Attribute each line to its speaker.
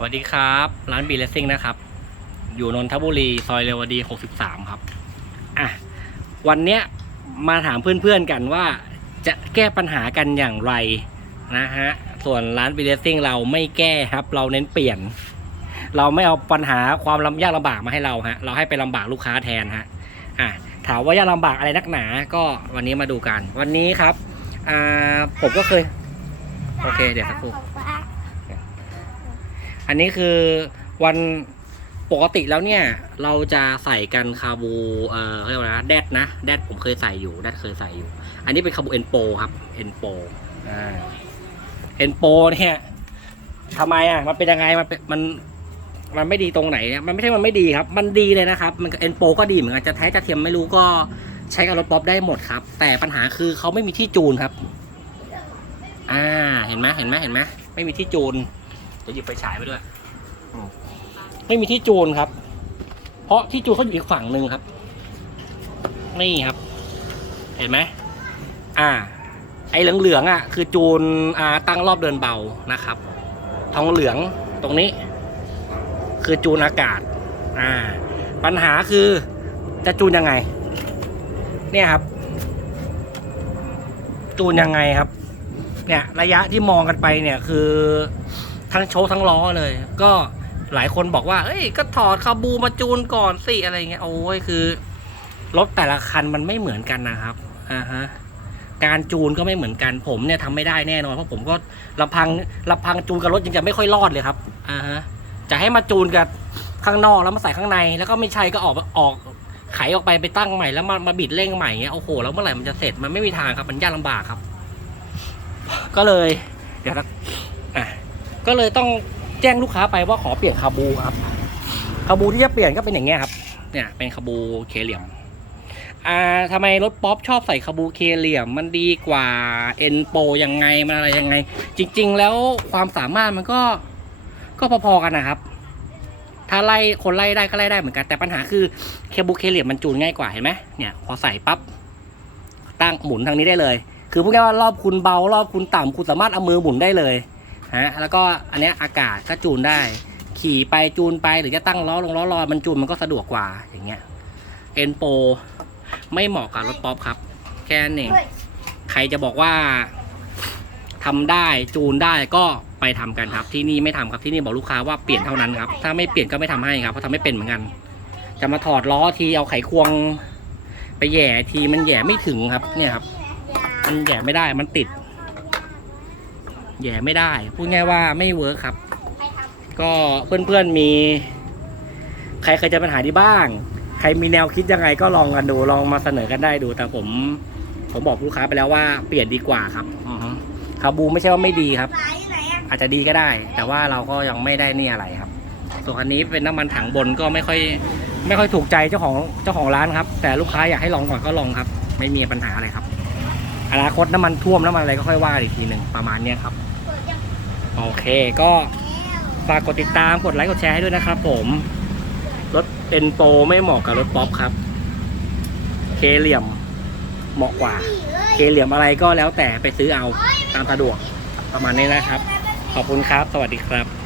Speaker 1: สวัสดีครับ ร้านบีเลสซิ่งนะครับ อยู่นนทบุรี ซอยเรวดี 63 ครับ อะ วันเนี้ยมาถามเพื่อนๆกันว่าจะแก้ปัญหากันอย่างไรนะฮะ ส่วนร้านบีเลสซิ่งเราไม่แก้ครับ เราเน้นเปลี่ยน เราไม่เอาปัญหาความลำยากลำบากมาให้เราฮะ เราให้ไปลำบากลูกค้าแทนฮะ อะ ถามว่ายากลำบากอะไรนักหนา ก็วันนี้มาดูกัน วันนี้ครับ อ่า ผมก็เคย โอเค เดี๋ยวสักครู่ อันนี้คือวันปกติแล้วเนี่ย เราจะใส่กันคาบูเอ่อเรียกว่านะแดดนะแดดผมเคยใส่อยู่แดดเคยใส่อยู่ อันนี้เป็นคาบูเอ็นโปครับเอ็นโปอ่าเอ็นโปเนี่ยทำไมอะมันเป็นยังไงมันเป็นมันมันไม่ดีตรงไหนเนี่ยมันไม่ใช่มันไม่ดีครับ มันดีเลยนะครับ มันเอ็นโปก็ดีเหมือนกันจะแท้จะเทียมไม่รู้ก็ใช้กับรถป๊อปได้หมดครับ แต่ปัญหาคือเขาไม่มีที่จูนครับ อ่าเห็นไหมเห็นไหมเห็นไหมไม่มีที่จูน จะหยิบไฟฉายไปด้วยไม่มีที่จูนครับ เพราะที่จูนเขาอยู่อีกฝั่งหนึ่งครับ นี่ครับ เห็นไหมอ่า ไอ้เหลืองๆอะ คือจูนอ่าตั้งรอบเดินเบานะครับ ทองเหลืองตรงนี้ คือจูนอากาศ อ่า ปัญหาคือจะจูนยังไง เนี่ยครับ จูนยังไงครับ เนี่ย ระยะที่มองกันไปเนี่ยคือ ทั้งโชว์ทั้งล้อเลย ก็หลายคนบอกว่า เอ้ย ก็ถอดคาบูมาจูนก่อนสิอะไรเงี้ย โอ้ย คือรถแต่ละคันมันไม่เหมือนกันนะครับ อ่าฮะ การจูนก็ไม่เหมือนกัน ผมเนี่ยทำไม่ได้แน่นอน เพราะผมก็ลำพังลำพังจูนกับรถยังจะไม่ค่อยรอดเลยครับ อ่าฮะ จะให้มาจูนกับข้างนอกแล้วมาใส่ข้างใน แล้วก็ไม่ใช่ก็ออกออกไขออกไปไปตั้งใหม่แล้วมามาบิดเร่งใหม่เงี้ย โอ้โห แล้วเมื่อไหร่มันจะเสร็จ มันไม่มีทางครับ มันยากลำบากครับ ก็เลย เดี๋ยวนะอะ ก็เลยต้องแจ้งลูกค้าไปว่าขอเปลี่ยนคาบูครับคาบูที่จะเปลี่ยนก็เป็นอย่างเงี้ยครับ เนี่ยเป็นคาบูเคเหลี่ยม อ่าทำไมรถป๊อปชอบใส่คาบูเคเหลี่ยม มันดีกว่าเอ็นโปยังไงมันอะไรยังไง จริง ๆ แล้วความสามารถมันก็ก็พอๆกันนะครับ ถ้าไล่คนไล่ได้ก็ไล่ได้เหมือนกันแต่ปัญหาคือเคบูเคเหลี่ยมมันจูนง่ายกว่าเห็นไหมเนี่ยพอใส่ปั๊บตั้งหมุนทางนี้ได้เลย คือพูดง่ายว่ารอบคุณเบารอบคุณต่ำคุณสามารถเอามือหมุนได้เลย ฮะแล้วก็อันนี้อากาศก็จูนได้ ขี่ไปจูนไปหรือจะตั้งล้อลงล้อลอยมันจูนมันก็สะดวกกว่าอย่างเงี้ยเอ็นโปไม่เหมาะกับรถป๊อปครับ แค่นั้นเองใครจะบอกว่าทำได้จูนได้ก็ไปทำกันครับ ที่นี่ไม่ทำครับที่นี่บอกลูกค้าว่าเปลี่ยนเท่านั้นครับ ถ้าไม่เปลี่ยนก็ไม่ทำให้ครับเพราะทำไม่เป็นเหมือนกัน จะมาถอดล้อทีเอาไขควง ไปแย่ทีมันแย่ไม่ถึงครับ เนี่ยครับ มันแย่ไม่ได้มันติด แหย่ไม่ได้ พูดง่ายว่าไม่เวิร์คครับ ก็เพื่อนๆมี ใครเคยเจอปัญหาที่บ้าง ใครมีแนวคิดยังไงก็ลองกันดูลองมาเสนอกันได้ดูแต่ผม ผมบอกลูกค้าไปแล้วว่าเปลี่ยนดีกว่าครับอือฮึคาบูไม่ใช่ว่าไม่ดีครับ อาจจะดีก็ได้ แต่ว่าเราก็ยังไม่ได้นี่อะไรครับ ส่วนอันนี้เป็นน้ำมันถังบนก็ไม่ค่อยไม่ค่อยถูกใจเจ้าของเจ้าของร้านครับ แต่ลูกค้าอยากให้ลองก่อนก็ลองครับ ไม่มีปัญหาอะไรครับอนาคตน้ำมันท่วมน้ำมันอะไรก็ค่อยว่ากันอีกทีหนึ่งประมาณเนี้ยครับ โอเคก็ฝากกดติดตามกดไลค์กดแชร์ให้ด้วยนะครับผม รถเอ็นโปรไม่เหมาะกับรถป๊อปครับ เคเหลี่ยมเหมาะกว่า เคเหลี่ยมอะไรก็แล้วแต่ไปซื้อเอาตามสะดวกประมาณนี้นะครับ ขอบคุณครับ สวัสดีครับ